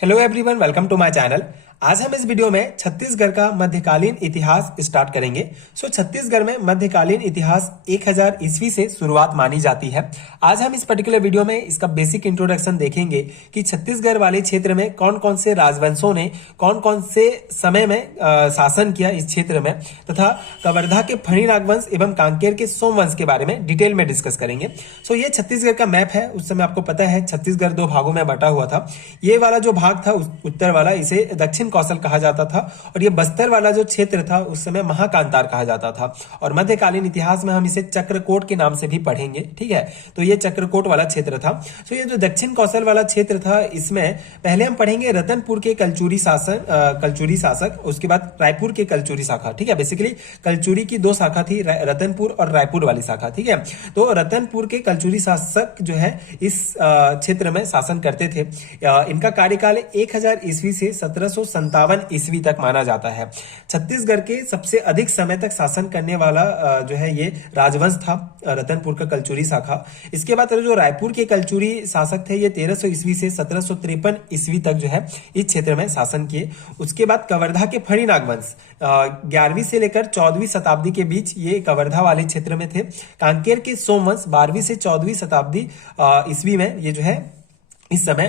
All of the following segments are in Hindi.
Hello everyone, welcome to my channel. आज हम इस वीडियो में छत्तीसगढ़ का मध्यकालीन इतिहास स्टार्ट करेंगे। छत्तीसगढ़ में मध्यकालीन इतिहास 1000 ईस्वी से शुरुआत मानी जाती है। आज हम इस पर्टिकुलर वीडियो में इसका बेसिक इंट्रोडक्शन देखेंगे कि छत्तीसगढ़ वाले क्षेत्र में कौन कौन से राजवंशों ने कौन कौन से समय में शासन किया इस क्षेत्र में, तथा कवर्धा के फणी नागवंश एवं कांकेर के सोमवंश के बारे में डिटेल में डिस्कस करेंगे। ये छत्तीसगढ़ का मैप है। उस समय आपको पता है छत्तीसगढ़ दो भागों में बटा हुआ था। ये वाला जो भाग था उत्तर वाला, इसे दक्षिण कौशल कहा जाता था, और ये बस्तर वाला जो क्षेत्र था उस समय महाकांतार कहा जाता था। और मध्यकालीन इतिहास में हम इसे चक्रकोट के नाम से भी पढ़ेंगे। ठीक है, तो ये चक्रकोट वाला क्षेत्र था। ये जो दक्षिण कौशल वाला क्षेत्र था, इसमें पहले हम पढ़ेंगे रतनपुर के कलचुरी शासक, उसके बाद रायपुर के कलचुरी शाखा। ठीक है, बेसिकली कलचुरी की दो शाखा थी, रतनपुर और रायपुर वाली शाखा। ठीक है, तो रतनपुर के कलचुरी शासक जो है इस क्षेत्र में शासन करते थे। इनका कार्यकाल 1000 ईस्वी से 1757 ईस्वी तक माना जाता है। छत्तीसगढ़ के सबसे अधिक समय तक शासन करने वाला जो है ये राजवंश था, रतनपुर का कलचुरी शाखा। इसके बाद जो रायपुर के कलचुरी शासक थे, ये 1300 ईस्वी से 1753 ईस्वी तक जो है इस क्षेत्र में शासन किए। उसके बाद कवर्धा के फणी नागवंश 11वीं से लेकर 14वीं शताब्दी के बीच ये कवर्धा वाले क्षेत्र में थे। कांकेर के सोमवंश 12वीं से 14वीं शताब्दी ईस्वी में ये जो है इस समय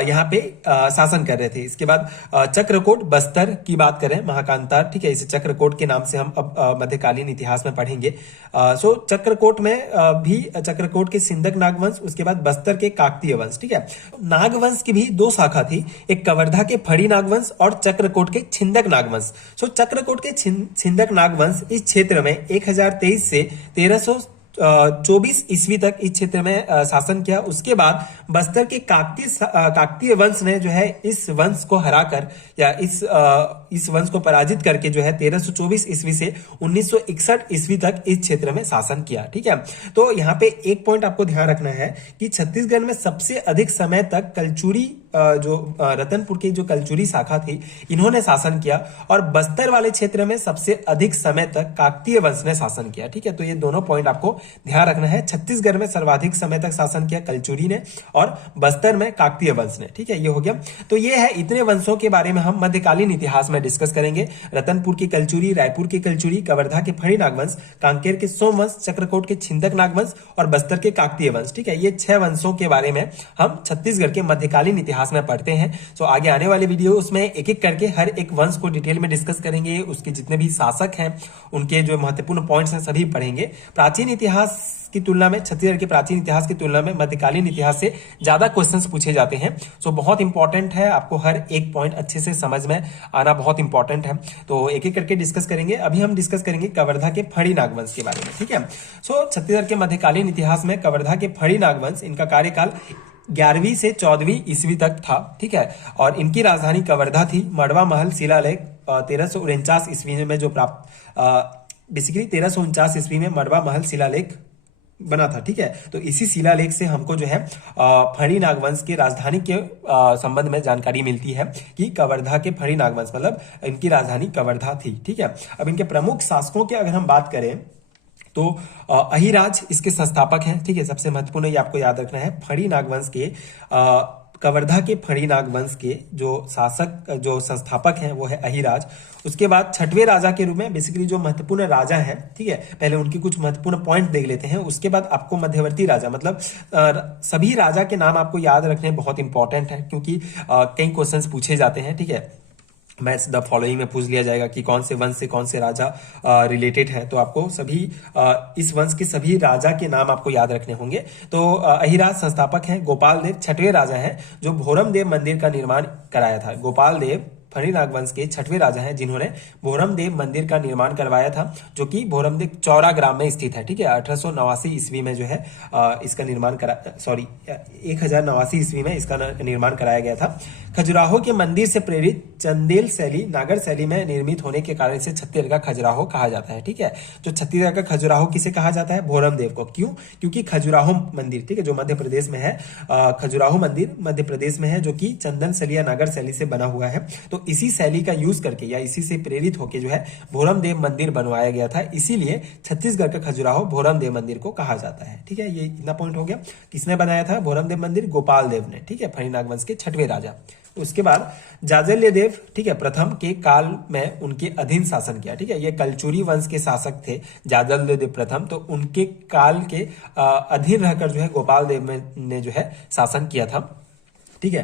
यहाँ पे शासन कर रहे थे। इसके बाद चक्रकोट बस्तर की बात करें, महाकांतार, ठीक है, इसे चक्रकोट के नाम से हम अब मध्यकालीन इतिहास में पढ़ेंगे। चक्रकोट में भी चक्रकोट के सिंधक नागवंश, उसके बाद बस्तर के काकतीय वंश। ठीक है, नागवंश की भी दो शाखा थी, एक कवर्धा के फणी नागवंश और चक्रकोट के छिंदक नागवंश। चक्रकोट के छिंदक नागवंश इस क्षेत्र में 1023 से 1324 ईस्वी तक इस क्षेत्र में शासन किया। उसके बाद बस्तर के काकतीय वंश ने जो है इस वंश को हराकर या इस वंश को पराजित करके जो है 1324 ईस्वी से 1961 ईस्वी तक इस क्षेत्र में शासन किया। ठीक है, तो यहाँ पे एक पॉइंट आपको ध्यान रखना है कि छत्तीसगढ़ में सबसे अधिक समय तक कलचुरी जो रतनपुर की जो कलचुरी शाखा थी, इन्होंने शासन किया, और बस्तर वाले क्षेत्र में सबसे अधिक समय तक काकतीय वंश ने शासन किया। ठीक है, तो ये दोनों पॉइंट आपको ध्यान रखना है। छत्तीसगढ़ में सर्वाधिक समय तक शासन किया कलचुरी ने, और बस्तर में काकतीय वंश ने। ठीक है, ये हो गया। तो ये है, इतने वंशों के बारे में हम मध्यकालीन इतिहास में डिस्कस करेंगे। रतनपुर की कलचुरी, रायपुर की कलचुरी, कवर्धा के फणी नागवंश, कांकेर के सोमवंश, चक्रकोट के छिंदक नागवंश और बस्तर के काकतीय वंश। ठीक है, ये 6 वंशों के बारे में हम छत्तीसगढ़ के मध्यकालीन इतिहास में पढ़ते हैं। आगे आने वाले वीडियो उसमें एक एक करके हर एक वंश को डिटेल में डिस्कस करेंगे। उसके जितने भी शासक हैं, उनके जो महत्वपूर्ण पॉइंट्स हैं, सभी पढ़ेंगे। प्राचीन इतिहास की तुलना में, छत्तीसगढ़ के प्राचीन इतिहास की तुलना में मध्यकालीन इतिहास से ज्यादा क्वेश्चंस पूछे जाते हैं। बहुत इंपॉर्टेंट है, आपको हर एक पॉइंट अच्छे से समझ में आना बहुत इंपॉर्टेंट है। तो एक एक करके डिस्कस करेंगे। अभी हम डिस्कस करेंगे कवर्धा के फणी नागवंश के बारे में। ठीक है, छत्तीसगढ़ के मध्यकालीन इतिहास में कवर्धा के फणी नागवंश, इनका कार्यकाल 11वीं से 14वीं ईस्वी तक था। ठीक है, और इनकी राजधानी कवर्धा थी। मड़वा महल शिलालेख 1349 ईस्वी में जो प्राप्त, बेसिकली 1349 ईस्वी में मड़वा महल शिलालेख बना था। ठीक है, तो इसी शिलालेख से हमको जो है फणी नागवंश की राजधानी के संबंध में जानकारी मिलती है कि कवर्धा के फणी नागवंश मतलब इनकी राजधानी कवर्धा थी। ठीक है, अब इनके प्रमुख शासकों की अगर हम बात करें तो अहिराज इसके संस्थापक हैं। ठीक है, सबसे महत्वपूर्ण ये आपको याद रखना है। फणी नागवंश के कवर्धा के फणी नागवंश के जो शासक, जो संस्थापक हैं, वो है अहिराज। उसके बाद छठवें राजा के रूप में, बेसिकली जो महत्वपूर्ण राजा हैं, ठीक है, पहले उनकी कुछ महत्वपूर्ण पॉइंट देख लेते हैं। उसके बाद आपको मध्यवर्ती राजा, मतलब सभी राजा के नाम आपको याद रखने बहुत इंपॉर्टेंट है, क्योंकि कई क्वेश्चंस पूछे जाते हैं। ठीक है, मैच द फॉलोइंग में पूछ लिया जाएगा कि कौन से वंश से कौन से राजा रिलेटेड है, तो आपको सभी इस वंश के सभी राजा के नाम आपको याद रखने होंगे। तो अहिराज संस्थापक हैं। गोपाल देव छठवें राजा हैं, जो भोरम देव मंदिर का निर्माण कराया था। गोपाल देव फणी नागवंश के छठवें राजा हैं, जिन्होंने भोरम देव मंदिर का निर्माण करवाया था, जो कि भोरम देव चौरा ग्राम में स्थित है। ठीक है, 1889 ईस्वी में जो है इसका निर्माण 1089 ईस्वी में इसका निर्माण कराया गया था। खजुराहो के मंदिर से प्रेरित चंदेल शैली, नागर शैली में निर्मित होने के कारण इसे छत्तीसगढ़ का खजुराहो कहा जाता है। ठीक है, जो छत्तीसगढ़ का खजुराहो किसे कहा जाता है? भोरम देव को। क्यों? क्योंकि खजुराहो मंदिर, ठीक है, जो मध्य प्रदेश में है, खजुराहो मंदिर मध्य प्रदेश में है, जो कि चंदन शैली या नागर शैली से बना हुआ है। तो तो इसी शैली का यूज करके या इसी से प्रेरित होकर जो है भोरम देव मंदिर बनवाया गया था, इसीलिए छत्तीसगढ़ का खजुराहो भोरम देव मंदिर को कहा जाता है। ठीक है, ये इतना पॉइंट हो गया। किसने बनाया था भोरम देव मंदिर? गोपाल देव ने। ठीक है, फणी नागवंश के 6वें राजा। उसके बाद जाजल्य देव, ठीक है, प्रथम के काल में उनके अधीन शासन किया। ठीक है, ये कलचुरी वंश के शासक थे जाजल्य देव प्रथम, तो उनके काल के अधीन रहकर जो है गोपाल देव ने जो है शासन किया था। ठीक है,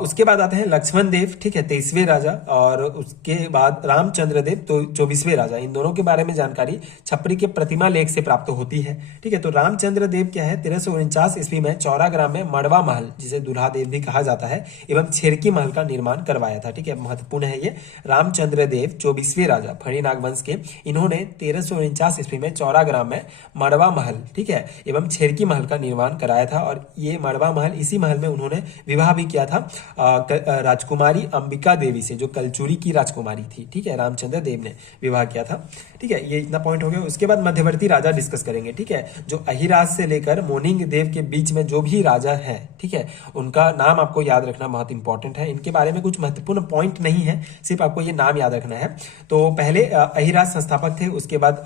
उसके बाद आते हैं लक्ष्मण देव, ठीक है, 23वें राजा, और उसके बाद रामचंद्र देव तो 24वें राजा। इन दोनों के बारे में जानकारी छपरी के प्रतिमा लेख से प्राप्त होती है। ठीक है, तो रामचंद्र देव क्या है 1349 ईस्वी में चौराग्राम में मड़वा महल, जिसे दुल्हा देव भी कहा जाता है, एवं छेरकी महल का निर्माण करवाया था। ठीक है, महत्वपूर्ण है ये। रामचंद्र देव 24वें राजा फणी नागवंश के, इन्होंने 1349 ईस्वी में चौराग्राम में मड़वा महल, ठीक है, एवं छेरकी महल का निर्माण कराया था। और ये मड़वा महल, इसी महल में उन्होंने विवाह भी किया था राजकुमारी अंबिका देवी से, जो कलचुरी की राजकुमारी थी। ठीक है, रामचंद्र देव ने विवाह किया था। ठीक है, ये इतना पॉइंट हो गया। उसके बाद मध्यवर्ती राजा डिस्कस करेंगे। ठीक है, जो अहिराज से लेकर मोनिंग देव के बीच में जो भी राजा है, ठीक है, उनका नाम आपको याद रखना बहुत इंपॉर्टेंट है। इनके बारे में कुछ महत्वपूर्ण पॉइंट नहीं है, सिर्फ आपको ये नाम याद रखना है। तो पहले अहिराज संस्थापक थे, उसके बाद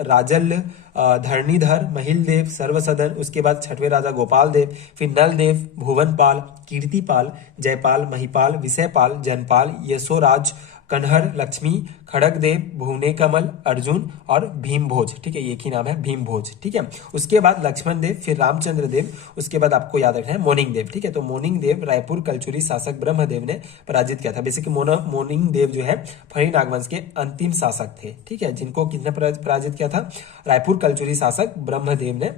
राजल, धरणीधर, महिल देव, सर्वसदन, उसके बाद 6वें राजा गोपाल देव, फिर नल देव, भुवनपाल, कीर्तिपाल, जयपाल, महिपाल, विषयपाल, जनपाल, यशोराज, कन्हर, लक्ष्मी, खड़गदेव, भुवने कमल, अर्जुन और भीमभोज। ठीक है, एक ही नाम है भीमभोज। ठीक है, उसके बाद लक्ष्मण देव, फिर रामचंद्र देव, उसके बाद आपको याद रखना है मोनिंग देव। ठीक है, तो मोनिंग देव रायपुर कलचुरी शासक ब्रह्मदेव ने पराजित किया था। बेसिकली मोनिंग देव जो है फणी नागवंश के अंतिम शासक थे। ठीक है, जिनको किसने पराजित किया था? रायपुर कलचुरी शासक ब्रह्मदेव ने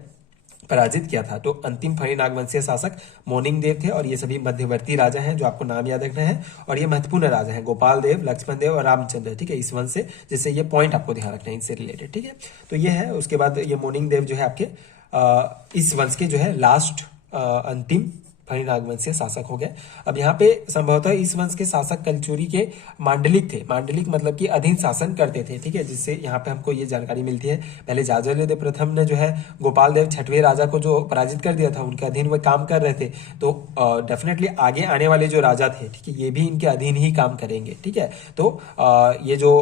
पराजित किया था। तो अंतिम फणी नागवंशीय शासक मोनिंग देव थे, और ये सभी मध्यवर्ती राजा हैं जो आपको नाम याद रखना है। और ये महत्वपूर्ण राजा हैं, गोपाल देव, लक्ष्मण देव और रामचंद्र। ठीक है, इस वंश से, जिससे ये पॉइंट आपको ध्यान रखना है इनसे रिलेटेड। ठीक है, तो ये है। उसके बाद ये मोनिंग देव जो है आपके इस वंश के जो है लास्ट अंतिम फणी नागवंशीय शासक हो गए। अब यहाँ पे संभवतः इस वंश के शासक कलचुरी के मांडलिक थे। मांडलिक मतलब कि अधीन शासन करते थे। ठीक है, जिससे यहाँ पे हमको ये जानकारी मिलती है। पहले जाजल्य देव प्रथम ने जो है गोपाल देव 6वें राजा को जो पराजित कर दिया था, उनके अधीन वो काम कर रहे थे। तो डेफिनेटली आगे आने वाले जो राजा थे, ठीक है, ये भी इनके अधीन ही काम करेंगे। ठीक है, तो ये जो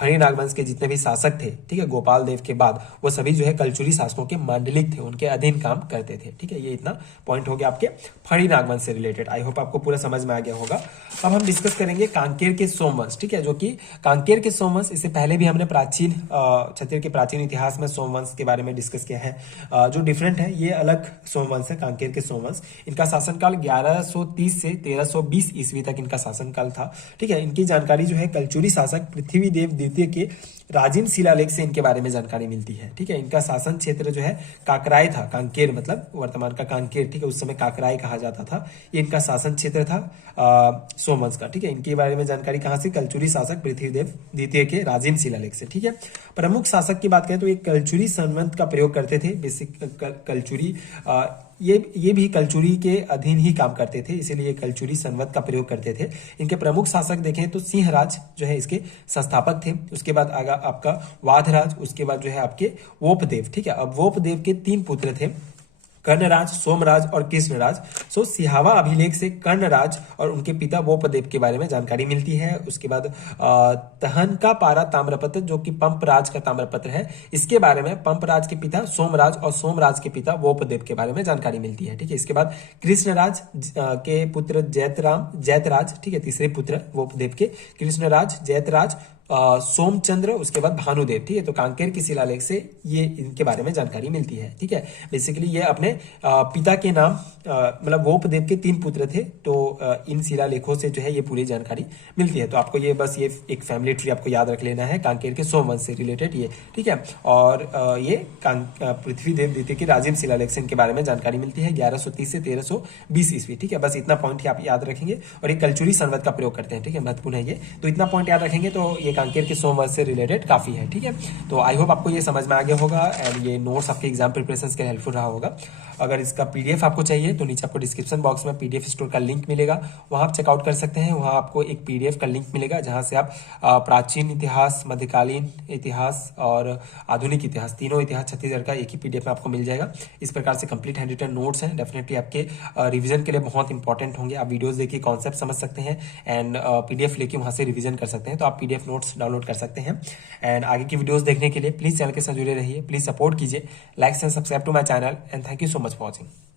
फणी नागवंश के जितने भी शासक थे, ठीक है, गोपाल देव के बाद, वो सभी जो है कलचुरी शासकों के मांडलिक थे, उनके अधीन काम करते थे। ठीक है, ये इतना पॉइंट हो गया आपके फणी नागवंश से रिलेटेड। आई होप आपको पूरा समझ में आ गया होगा। अब हम डिस्कस करेंगे कांकेर के सोमवंश। ठीक है, जो कि कांकेर के सोमवंश, इससे पहले भी हमने प्राचीन छत्तीसगढ़ के प्राचीन इतिहास में सोमवंश के बारे में डिस्कस किया है। जो डिफरेंट है, ये अलग सोमवंश है कांकेर के सोमवंश। इनका शासनकाल 1130 से 1320 ईस्वी तक इनका शासनकाल था। ठीक है, इनकी जानकारी जो है कलचुरी शासक पृथ्वी देव द्वितीय के राजिम शिलालेख से इनके बारे में जानकारी मिलती है। ठीक है, इनका शासन क्षेत्र जो है काकराय था। कांकेर मतलब वर्तमान का कांकेर, ठीक है, उस समय काकराय कहा जाता था। ये इनका शासन क्षेत्र था सोमवंश का। ठीक है, इनके बारे में जानकारी कहाँ से? कलचुरी शासक पृथ्वीदेव द्वितीय के राजिम शिलालेख से। ठीक है, प्रमुख शासक की बात करें तो ये कलचुरी संवत का प्रयोग करते थे। बेसिक कलचुरी ये भी कलचुरी के अधीन ही काम करते थे, इसीलिए ये कलचुरी संवत का प्रयोग करते थे। इनके प्रमुख शासक देखें तो सिंहराज जो है इसके संस्थापक थे। उसके बाद आगा आपका वाधराज, उसके बाद जो है आपके वोपदेव। ठीक है, अब वोपदेव के 3 पुत्र थे, कर्णराज, सोमराज और कृष्णराज। सो सिहावा अभिलेख से कर्णराज और उनके पिता वोपदेव के बारे में जानकारी मिलती है। उसके बाद तहनका पारा ताम्रपत्र, जो कि पंपराज का ताम्रपत्र है, इसके बारे में पंपराज के पिता सोमराज और सोमराज के पिता वोपदेव के बारे में जानकारी मिलती है। ठीक है, इसके बाद कृष्णराज के पुत्र जैतराज, ठीक है, तीसरे पुत्र वोपदेव के, कृष्णराज, जैतराज, सोमचंद्र, उसके बाद भानुदेव। ठीक है, तो कांकेर की शिलालेख से ये इनके बारे में जानकारी मिलती है। ठीक है, बेसिकली ये अपने पिता के नाम मतलब वोपदेव के 3 पुत्र थे, तो इन शिलालेखों से जो है ये पूरी जानकारी मिलती है। तो आपको ये बस ये एक फैमिली ट्री आपको याद रख लेना है कांकेर के सोमवंश से रिलेटेड ये। ठीक है, और ये पृथ्वीदेव द्वितीय के राजिम शिलालेख से इनके बारे में जानकारी मिलती है 1130 से 1320 ईस्वी। ठीक है, बस इतना पॉइंट ही आप याद रखेंगे। और ये कलचुरी संवत का प्रयोग करते हैं। ठीक है, महत्वपूर्ण है ये, तो इतना पॉइंट याद रखेंगे तो ये कांकेर के सोमवंश से रिलेटेड काफी है। ठीक है, तो आई होप आपको ये समझ में आ गया होगा एंड ये नोट्स आपके एग्जाम प्रिपरेशन के हेल्पफुल रहा होगा। अगर इसका पीडीएफ आपको चाहिए तो नीचे आपको डिस्क्रिप्शन बॉक्स में पीडीएफ स्टोर का लिंक मिलेगा, वहां आप चेकआउट कर सकते हैं। वहां आपको एक पीडीएफ का लिंक मिलेगा जहां से आप प्राचीन इतिहास, मध्यकालीन इतिहास और आधुनिक इतिहास, तीनों इतिहास छत्तीसगढ़ का एक ही पीडीएफ में आपको मिल जाएगा। इस प्रकार से कंप्लीट हैंड रिटन नोट्स हैं, डेफिनेटली आपके रिवीजन के लिए बहुत इंपॉर्टेंट होंगे। आप वीडियोस देखिए, कॉन्सेप्ट समझ सकते हैं एंड पीडीएफ लेके वहां से रिवीजन कर सकते हैं। तो आप पीडीएफ नोट्स डाउनलोड कर सकते हैं एंड आगे की वीडियोस देखने के लिए प्लीज चैनल के साथ जुड़े रहिए, प्लीज सपोर्ट कीजिए, like and subscribe to my channel and thank you so much for watching.